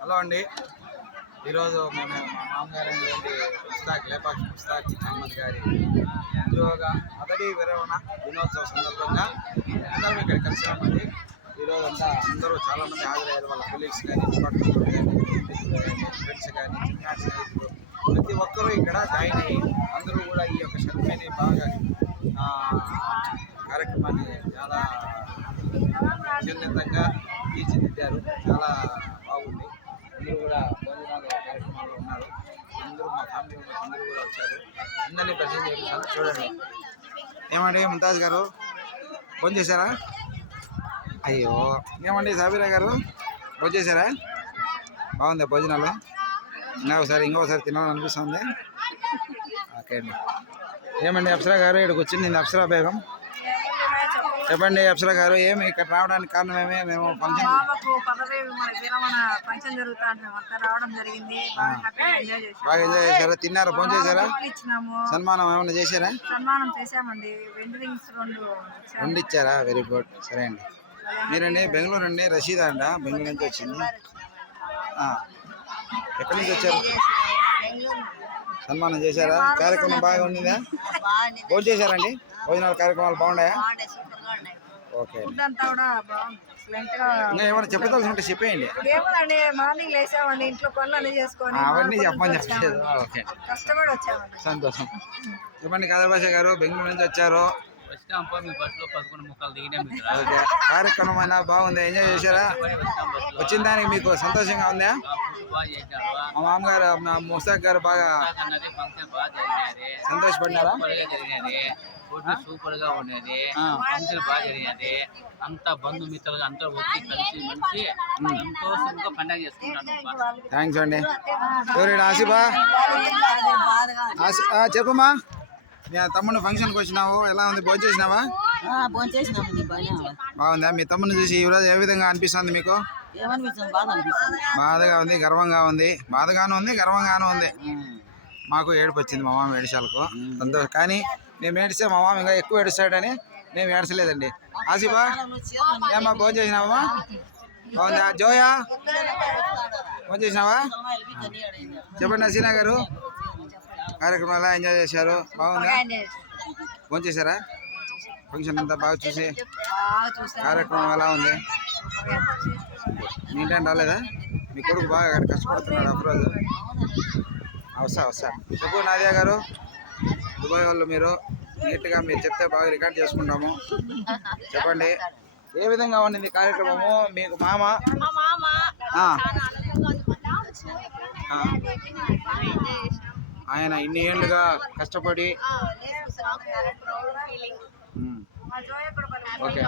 Hello అండి, ఈరోజు మేము మా మామగారు లేపాక్షి ముస్తాక్ అహ్మద్ గారి ఉద్యోగ మొదటి విరమణ దినోత్సవ సందర్భంగా అందరం ఇక్కడ కలిసామండి. ఈరోజు అంతా అందరూ చాలామంది హాజరయ్యారు. వాళ్ళ కొలీగ్స్ కానీ, డిపార్ట్మెంట్ కానీ, ఫ్రెండ్స్ కానీ, చిన్న స్నేహితులు ప్రతి ఒక్కరూ ఇక్కడ జాయిన్ అయ్యి అందరూ కూడా ఈ యొక్క షర్మిని బాగా కార్యక్రమాన్ని చాలా అత్యున్నతంగా తీర్చిదిద్దారు. చాలా బాగుంది. అందరూ కూడా భోజనాల కార్యక్రమాల్లో ఉన్నారు. అందరూ మా ఫ్యామిలీ మెంబర్స్ అందరూ కూడా వచ్చారు. అందరినీ పరిచయం చేస్తాను, చూడండి. ఏమండి ముంతాజ్ గారు, ఫోన్ చేశారా? అయ్యో, ఏమండి సాబిరా గారు, ఫోన్ చేశారా? బాగుందా భోజనాలు? ఇంకోసారి తినాలనిపిస్తుంది. ఓకే అండి. ఏమండి అప్సరా గారు, ఇక్కడికి వచ్చింది అప్సరా బేగం. చెప్పండి అప్సరా గారు, ఏమి ఇక్కడ రావడానికి కారణం ఏమి? మేము ఫంక్షన్ బాగా ఎంజాయ్ చేశారా? తిన్నారా? ఫోన్ చేశారా? సన్మానం ఏమన్నా చేశారా? రెండు ఇచ్చారా? Very good. సరే అండి. మీరండి బెంగళూరు అండి, రషీదా అంట, బెంగళూరు నుంచి వచ్చింది. ఎక్కడి నుంచి వచ్చారు? సన్మానం చేశారా? కార్యక్రమం బాగా ఉండిందా? భోజనం చేశారండి? భోజనాల కార్యక్రమాలు బాగున్నాయా? ఓకే. ఏమైనా చెప్పదలసి ఉంటే చెప్పేయండి. మార్నింగ్ లేసామండి, ఇంట్లో పనులు చేసుకొని అవన్నీ చెప్పమని చెప్పలేదు. ఓకే, కష్టపడి వచ్చామండి. సంతోషం. చెప్పండి కాదర్ భాష గారు, బెంగళూరు నుంచి వచ్చారు. కార్యక్రమం అయినా బాగుంది, ఎంజాయ్ చేశారా? వచ్చిన దానికి మీకు సంతోషంగా ఉందా? మా మామగారు ముస్తాక్ గారు బాగా సంతోషపడినారా? సూపర్ గా ఉన్నది. ఫంక్షన్ బాగా జరిగినది. అంతా బంధుమిత్రులుగా అంతా వచ్చి కలిసి మంచి సంతోషంగా పండుగ చేసుకుంటాను. థ్యాంక్స్ అండి. ఆసిఫా, చెప్పమ్మా. తమ్ముడు ఫంక్షన్కి వచ్చినావు, ఎలా ఉంది? భోజనం చేసినావా? బాగుందా? మీ తమ్ముడిని చూసి ఈరోజు ఏ విధంగా అనిపిస్తుంది మీకు? బాధగా ఉంది, గర్వంగా ఉంది. బాధగాను ఉంది, గర్వంగాను ఉంది. మాకు ఏడుపు వచ్చింది మా మామ ఏడిశాలకు. సంతోషం. కానీ మేము ఏడిస్తే మా మామ ఇంకా ఎక్కువ ఏడుస్తాడని మేము ఏడ్చలేదండి. ఆసిఫా, ఏమ్మా భోజనం చేసినావమ్మా? బాగుందా? జోయా, భోజనం చేసినావా? చెప్పండి హసీనా గారు, కార్యక్రమం ఎలా ఎంజాయ్ చేశారు? బాగుందా? భోజనం చేశారా? ఫంక్షన్ అంతా బాగా చూసి కార్యక్రమం ఎలా ఉంది? మీ ఇంటి రాలేదా? మీ కొడుకు బాగా కష్టపడుతున్నాడు అప్రోజు. వస్తా. చెప్పు నాదియా గారు, దుబాయ్ వాళ్ళు మీరు నీట్గా మీరు చెప్తే బాగా రికార్డ్ చేసుకుంటాము. చెప్పండి, ఏ విధంగా ఉండింది కార్యక్రమము? మీకు మామ ఆయన ఇన్ని ఏళ్ళుగా కష్టపడి. ఓకే,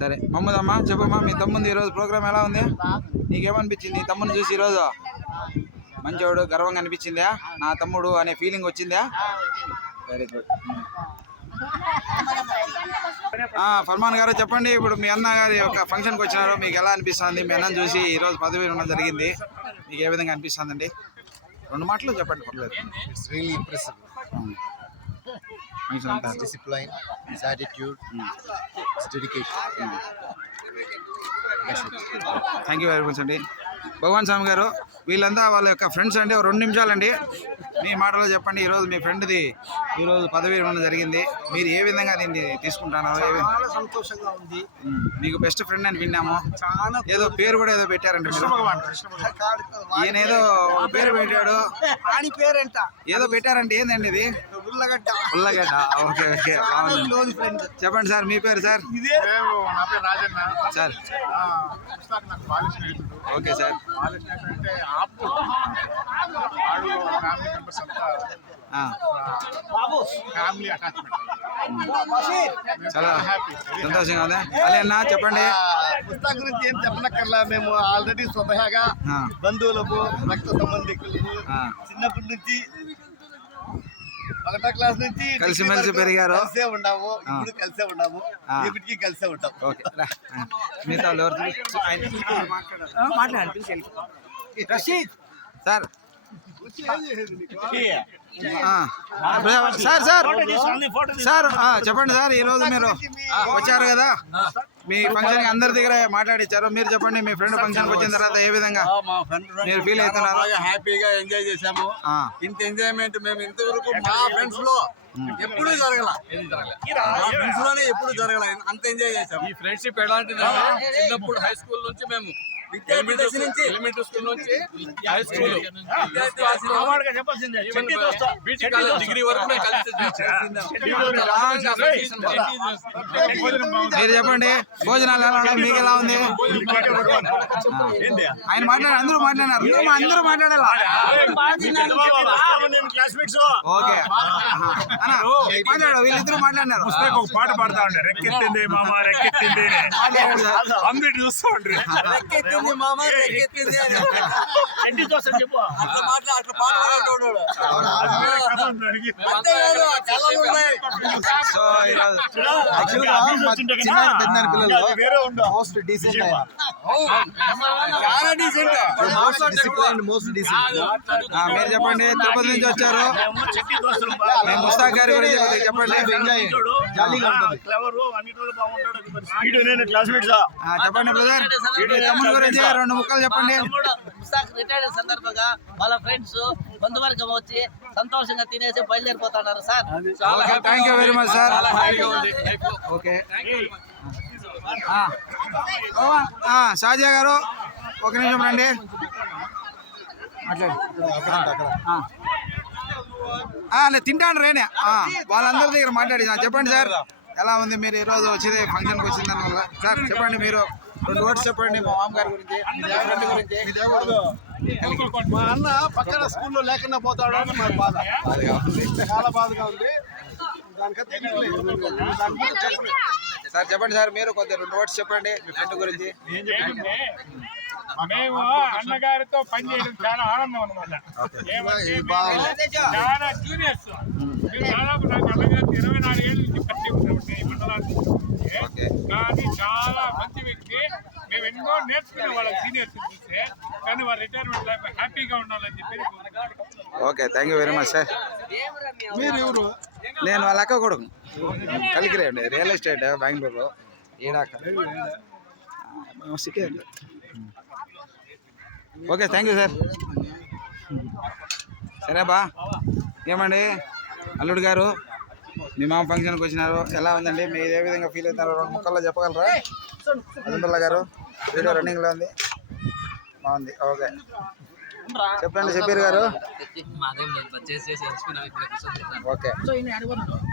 సరే. మమ్మదమ్మా, చెప్పమ్మా, మీ తమ్ముంది ఈరోజు ప్రోగ్రామ్ ఎలా ఉంది? నీకేమనిపించింది తమ్ముని చూసి? ఈరోజు మంచోడు, గర్వంగా అనిపించిందా? నా తమ్ముడు అనే ఫీలింగ్ వచ్చిందా? Very good. ఫర్మాన్ గారు చెప్పండి, ఇప్పుడు మీ అన్న గారి యొక్క ఫంక్షన్కి వచ్చినారు, మీకు ఎలా అనిపిస్తుంది? మీ అన్నను చూసి ఈరోజు పదవి ఉండడం జరిగింది, మీకు ఏ విధంగా అనిపిస్తుందండి? 2 మాటలు చెప్పండి, పర్లేదు. It's really impressive. His discipline, his attitude, his dedication. Thank you very much అండి. భగవాన్ స్వామి గారు, వీళ్ళంతా వాళ్ళ యొక్క ఫ్రెండ్స్ అండి. 2 నిమిషాలండి, మీ మాటలో చెప్పండి. ఈరోజు మీ ఫ్రెండ్ది ఈరోజు పదవి విరమణ జరిగింది, మీరు ఏ విధంగా దీన్ని తీసుకుంటున్నారు? చాలా సంతోషంగా ఉంది. మీకు బెస్ట్ ఫ్రెండ్ అని విన్నాము. ఏదో పేరు కూడా ఏదో పెట్టారంటే మీరు. ఈయన ఏదో పేరు పెట్టాడు, ఆడి పేరెంట ఏదో పెట్టారంటే ఏందండి ఇది? ఉల్లగడ్డ. ఓకే. చెప్పండి సార్, మీ పేరు సార్? నా పేరు రాజన్న సార్. నాకు బాగా స్నేహితుడు. Okay sir. అంటే ఆపు ఫ్యామిలీ మెంబర్స్ అంతా ఫ్యామిలీ అటాచ్మెంట్. చాలా సంతోషంగా ఉందా? అలే అన్న చెప్పండి. పుస్తకం గురించి ఏం చెప్పనక్కర్లా, మేము ఆల్రెడీ స్వతహాగా బంధువులకు, రక్త సంబంధికులకు చిన్నప్పటి నుంచి 1వ క్లాస్ నుంచి కలిసిమెలిసి పెరిగారు. కలిసే ఉన్నాము, ఇప్పుడు కలిసే ఉన్నాము, ఇప్పటికీ కలిసే ఉంటాం. ఓకే, మిగతా మాట్లాడండి సార్. సార్ చెప్పండి సార్, ఈరోజు మీరు వచ్చారు కదా మీ ఫంక్షన్ అందరి దగ్గర మాట్లాడిచ్చారు. మీరు చెప్పండి, మీ ఫ్రెండ్ ఫంక్షన్ వచ్చిన తర్వాత ఏ విధంగా మీరు ఫీల్ అవుతున్నారు? హ్యాపీగా ఎంజాయ్ చేసాము. ఇంత ఎంజాయ్మెంట్ మేము ఇంతవరకు మా ఫ్రెండ్స్ లో ఎప్పుడు జరగల, మా ఫ్రెండ్స్ లోనే ఎప్పుడు జరగల. అంత ఎంజాయ్ చేసాము. ఈ ఫ్రెండ్షిప్ ఎలాంటిది చిన్నప్పుడు హై స్కూల్ నుంచి మేము ఎలిమెంటరీ స్కూల్ నుంచి high school BT college degree వరకు మేము కలిసి మీరు చెప్పండి, భోజనాలు ఎలా ఉన్నాయి, మీకు ఎలా ఉంది? ఆయన మాట్లాడారు, అందరూ మాట్లాడారు. ఓకే మాట్లాడు, వీళ్ళిద్దరూ మాట్లాడినారు. ఒక పాట పాడుతా ఉండే, రెక్కెత్తింది మామ రెక్కెత్తింది అందరు చూస్తూ ఉండ్రి. సో మోస్ట్ డీసెంట్ మీరు చెప్పండి, తిరుపతి నుంచి వచ్చారు, మేము ముస్తాక్ గారి గురించి చెప్పండి. చెప్పండి బ్రదర్, తమ్ముడు గురించి 2 ముక్కలు చెప్పండి. రిటైర్డ్ సందర్భంగా వాళ్ళ ఫ్రెండ్స్ బంధువర్గం వచ్చి సంతోషంగా తినేసి బయలుదేరిపోతున్నారు sir. Thank you very much sir. Okay Shazia garu ఒక నిమిషం రండి, తింటాను రేనే వాళ్ళందరి దగ్గర మాట్లాడి చెప్పండి సార్, ఎలా ఉంది? మీరు ఈరోజు వచ్చేది ఫంక్షన్కి వచ్చిన దానివల్ల సార్ చెప్పండి, మీరు 2 వర్డ్స్ చెప్పండి మా మామగారి గురించి, మా అన్న పక్కన స్కూల్లో లేకుండా పోతాడు అని మా బాధ, చాలా బాధగా ఉంది. సార్ చెప్పండి సార్, మీరు కొద్దిగా 2 వర్డ్స్ చెప్పండి మీ ఫ్రెండ్ గురించి. మేము అన్నగారితో పనిచేయడం చాలా ఆనందం అనమాట. చాలా జూనియర్స్ దాదాపు నాకు అన్నగారికి 24 ఏళ్ళ నుంచి పరిచయం ఉంటామండి ఈ మండలానికి. కానీ చాలా మంచి వ్యక్తి, మేము ఎన్నో నేర్చుకునే వాళ్ళ సీనియర్స్ చూస్తే, కానీ వాళ్ళ రిటైర్మెంట్ లైఫ్ హ్యాపీగా ఉండాలని చెప్పి. Okay thank you very much sir. మీరు ఎవరు? నేను వాళ్ళ అక్క కొడుకు, కలికిరే అండి, రియల్ ఎస్టేట్ బెంగళూరు ఈడాక సిటీ అండి. Okay thank you sir. సరే బా, ఏమండి అల్లుడు గారు, మీ మామ ఫంక్షన్కి వచ్చినారు, ఎలా ఉందండి? మీరు ఏ విధంగా ఫీల్ అవుతారో 2 ముక్కల్లో చెప్పగలరా? అజంతుల్లా గారు, వీడియో రన్నింగ్లో ఉంది, బాగుంది. ఓకే చెప్పండి షబీర్ గారు. ఓకే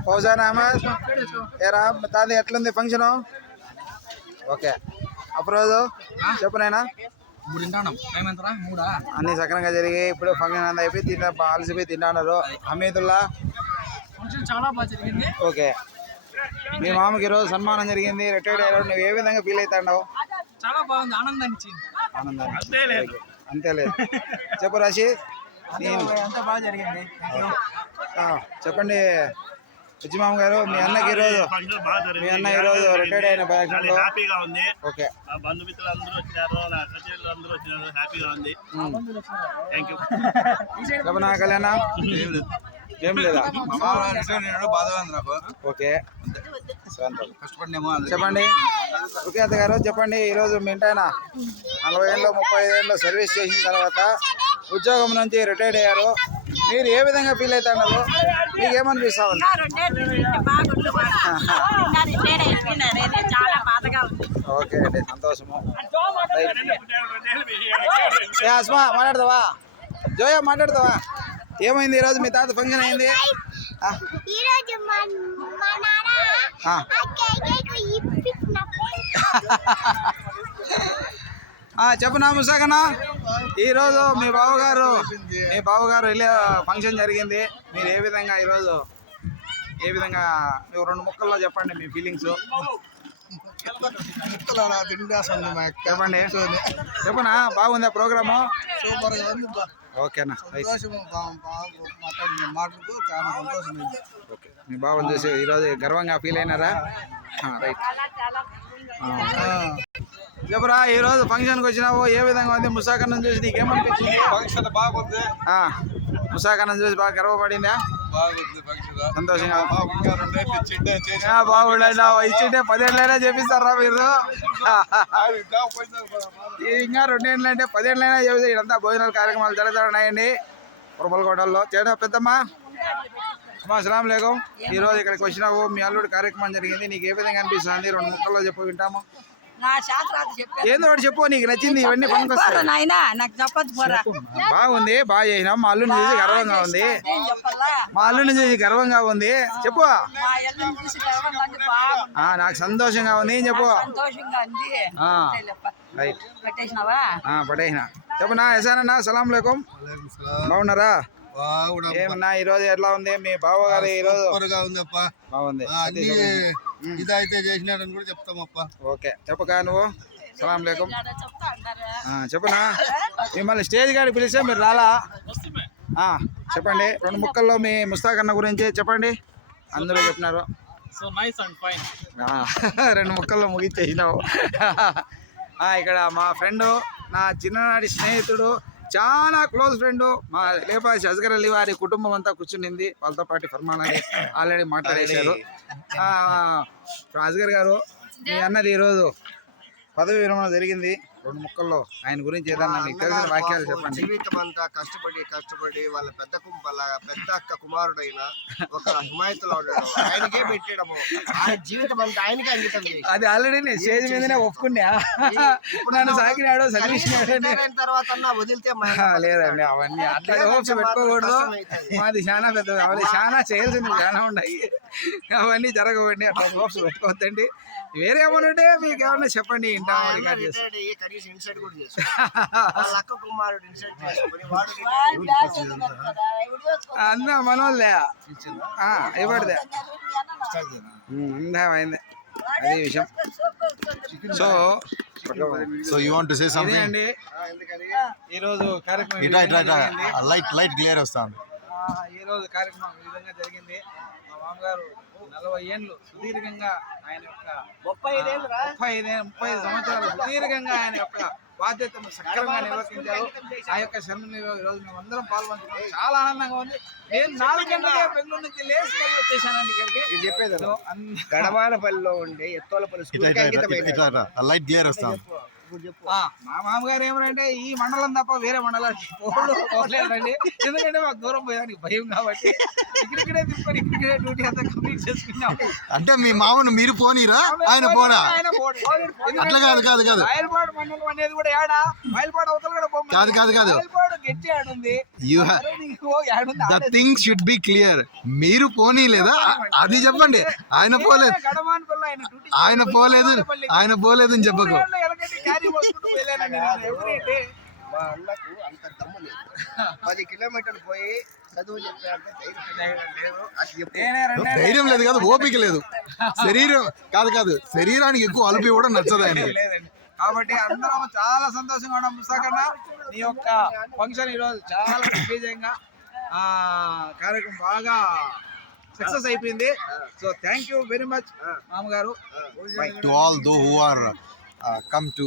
ఫౌజాన్ అహ్మద్, ఏరా తాది ఎట్లుంది ఫంక్షను? ఓకే అప్రోజు చెప్పనైనా అన్ని సక్రంగా జరిగాయి. ఇప్పుడు ఫంక్షన్ అంతా అయిపోయి అలసిపోయి తింటున్నారు. హమీదుల్లా చాలా బాగా జరిగింది. ఓకే మీ మామకి ఈరోజు సన్మానం జరిగింది, రిటైర్డ్ అయ్యారు, నువ్వు ఏ విధంగా ఫీల్ అవుతావు? చాలా బాగుంది, ఆనందాన్ని అంతే లేదు. చెప్పు రషీద్. అంతా బాగా జరిగింది. చెప్పండి బుజ్జి మామ గారు, మీ అన్నకి ఈరోజు రిటైర్డ్ అయిన ఫంక్షన్లో హ్యాపీగా ఉంది. ఓకే నా బంధుమిత్రులు అందరూ వచ్చినారు, నా సచివులు అందరూ వచ్చినారు, హ్యాపీగా ఉంది. Thank you. చెప్పనా కళ్యాణ ఏం లేదా? బాధగా ఉంది నాకు. ఓకే కష్టపడినేమో చెప్పండి సుఖేత గారు, చెప్పండి ఈరోజు మీ ఇంటాయన 40 ఏళ్ళు 35 ఏళ్ళు సర్వీస్ చేసిన తర్వాత ఉద్యోగం నుంచి రిటైర్డ్ అయ్యారు, మీరు ఏ విధంగా ఫీల్ అవుతున్నారు? మీకు ఏమనిపిస్తా ఉంది? ఓకే అండి, సంతోషము. అస్మా మాట్లాడతావా? జోయా మాట్లాడతావా? ఏమైంది ఈరోజు మీ తాత ఫంక్షన్ అయింది? చెప్పనా ముసాకనా, ఈరోజు మీ బావగారు వెళ్ళే ఫంక్షన్ జరిగింది, మీరు ఏ విధంగా ఈరోజు మీరు 2 ముక్కల్లో చెప్పండి మీ ఫీలింగ్స్. చెప్పండి చెప్పనా, బాగుందా ప్రోగ్రాము? సూపర్ గా ఉంది. ఓకేనా, మాటలకు చాలా సంతోషం. ఓకే మీ బావని చూసి ఈరోజు గర్వంగా ఫీల్ అయినారా? రైట్ చెప్పురా ఈ రోజు ఫంక్షన్కి వచ్చినావు, ఏ విధంగా ఉంది? ముసాకన్నం చూసి నీకేమనిపించింది? ఫంక్షన్ బాగుంది, ముసాకన్నం చూసి బాగా గర్వపడిందా? బాగుంది ఫంక్షన్. సంతోషంగా ఇంకా రెండేళ్ళు ఇచ్చిండే చేసి బాగుండండి. ఇచ్చింటే 10 ఏళ్ళైనా చేపిస్తారా మీరు? ఇంకా 2 ఏళ్ళు అంటే 10 ఏళ్ళైనా చేపిస్తారు. ఇదంతా భోజనాల కార్యక్రమాలు జరుగుతున్నాయండి పురపలకోటల్లో. చేడ పెద్దమ్మా అమ్మా అస్సలాం లేకం. ఈ రోజు ఇక్కడికి వచ్చినావు, మీ అల్లుడి కార్యక్రమం జరిగింది, నీకు ఏ విధంగా అనిపిస్తుంది? 2 ముక్కల్లో చెప్పు, వింటాము. నా శాస్త్రాలు చెప్పాను ఏందో ఒకటి చెప్పు, నీకు నచ్చింది. ఇవన్నీ పనికొస్తాయి. నాయనా నాకు చెప్పదు పోరా. బాగుంది, బాగా చేసినావు. మా అల్లుడిని చూసి గర్వంగా ఉంది. ఏం చెప్పాలా? మా అల్లుడిని చూసి గర్వంగా ఉంది. చెప్పు. మా ఎల్లుని చూసి గర్వంగా ఉంది, బాగుంది, నాకు సంతోషంగా ఉంది. ఏం చెప్పు. సంతోషంగా ఉంది. రైట్, పెట్టేసినావా? పడేసిన. చెప్పనా ఎసానన్నా? సలాం లేకం. బాగున్నారా? ఏమన్నా ఈ రోజు ఎట్లా ఉంది? మీ బావగారు ఈ రోజు ఉందప్ప, బాగుంది. ఇదైతే చేసినాడని కూడా చెప్తామప్ప. ఓకే, చెప్పకా నువ్వు. సలాం లేకం. చెప్పనా? మిమ్మల్ని స్టేజ్ కాడికి పిలిస్తే మీరు రాలా? చెప్పండి, 2 ముక్కల్లో మీ ముస్తాక్ అన్న గురించి చెప్పండి. అందరూ చెప్పినారు. So nice and fine. 2 ముక్కల్లో ముగించేసినావు. ఇక్కడ మా ఫ్రెండ్, నా చిన్ననాటి స్నేహితుడు, చాలా క్లోజ్ ఫ్రెండ్, మా లేపాసి అస్గర్ అలీ వారి కుటుంబం అంతా కూర్చునింది. వాళ్ళతో పాటు ఫర్మాన్ అని ఆల్రెడీ మాట్లాడేశారు. అస్గర్ గారు, మీ అన్నది ఈరోజు పదవి విరమణ జరిగింది. 2 ముక్కల్లో ఆయన గురించి ఏదన్నా మీకు తెలిసిన వాక్యాలు చెప్పండి. జీవితం అంతా కష్టపడి వాళ్ళ పెద్ద అక్క కుమారుడైన ఒక హిమాయతులో ఉండడం, ఆయనకే పెట్టడము, ఆయన జీవితం అంతా ఆయనకే అంకితం చేసి అది ఆల్రెడీ నేను స్టేజ్ మీదనే ఒప్పుకున్నా. నన్ను సాగినాడు, సతీష్నాడు. తర్వాత వదిలితే లేదండి, అవన్నీ అట్లా హోప్స్ పెట్టుకోకూడదు. మాది చాలా పెద్ద, అవన్నీ చాలా చేయాల్సినవి చాలా ఉన్నాయి. అవన్నీ జరగవండి, అట్లా హోప్స్ పెట్టుకోవద్దండి. వేరే ఏమన్నా ఉంటే మీకు ఏమన్నా చెప్పండి, కనీసం ఇన్సైడ్ కూడా చేస్తాడు. వాళ్ళ అక్క కుమారుడు ఇన్సైడ్ చేసుకుని వాడు అందా మనోళ్ళే ఇవ్వడదే అయింది. అదే విషయం. So you want to say something? అండి ఈరోజు కార్యక్రమం లైట్ క్లియర్ వస్తాను. ఈరోజు కార్యక్రమం ఈ విధంగా జరిగింది. మా మామగారు 40 ఏళ్ళు సుదీర్ఘంగా ఆయన యొక్క 35 సంవత్సరాలు సుదీర్ఘంగా ఆయన యొక్క బాధ్యతను సక్రమంగా నిర్వర్తించారు. ఆ యొక్క శ్రమలో ఈరోజు మేము అందరం పాల్గొంటున్నాం. చాలా ఆనందంగా ఉంది. నేను 4 గంటలకే బెంగళూరు నుంచి లేచి వచ్చేసానండి ఇక్కడికి. చెప్పేది గడమానపల్లిలో ఉండే ఎత్తోలపల్లి లైట్ క్లియర్ వస్తాను. మా మామగారు ఏమనంటే ఈ మండలం తప్ప వేరే మండలానికి పోలేదండి. ఎందుకంటే మాకు దూరం పోయేదానికి భయం కాబట్టి ఇక్కడిక్కడే తిప్పుకొని ఇక్కడిక్కడే డ్యూటీ అంతా కంప్లీట్ చేసుకున్నాం. అంటే మీ మామను మీరు పోనీరా, ఆయన పోరా? అట్లా కాదు మైల్పాడు మండలం అనేది కూడా ఏడా, మైల్పాడు అవతల కూడా కాదు మైల్పాడు గెట్టి ఆడుంది. The thing should be clear. మీరు పోనీ లేదా అది చెప్పండి. ఆయన పోలేదు అని చెప్పకు. మా అన్నకు అంత దమ్ము లేదు. 10 కిలోమీటర్లు పోయి చదువు చెప్పారంటే ధైర్యం లేదు కాదు, ఓపిక లేదు. శరీరం కాదు శరీరానికి ఎక్కువ అలుపు కూడా నచ్చదు ఆయనకి. కాబట్టి అందరం చాలా సంతోషంగా ఉన్నాం. ముస్తాకన్న, నీ యొక్క ఫంక్షన్ ఈరోజు చాలా దిగ్విజయంగా కార్యక్రమం బాగా సక్సెస్ అయిపోయింది. So thank you very much మామగారు. To all those who are come to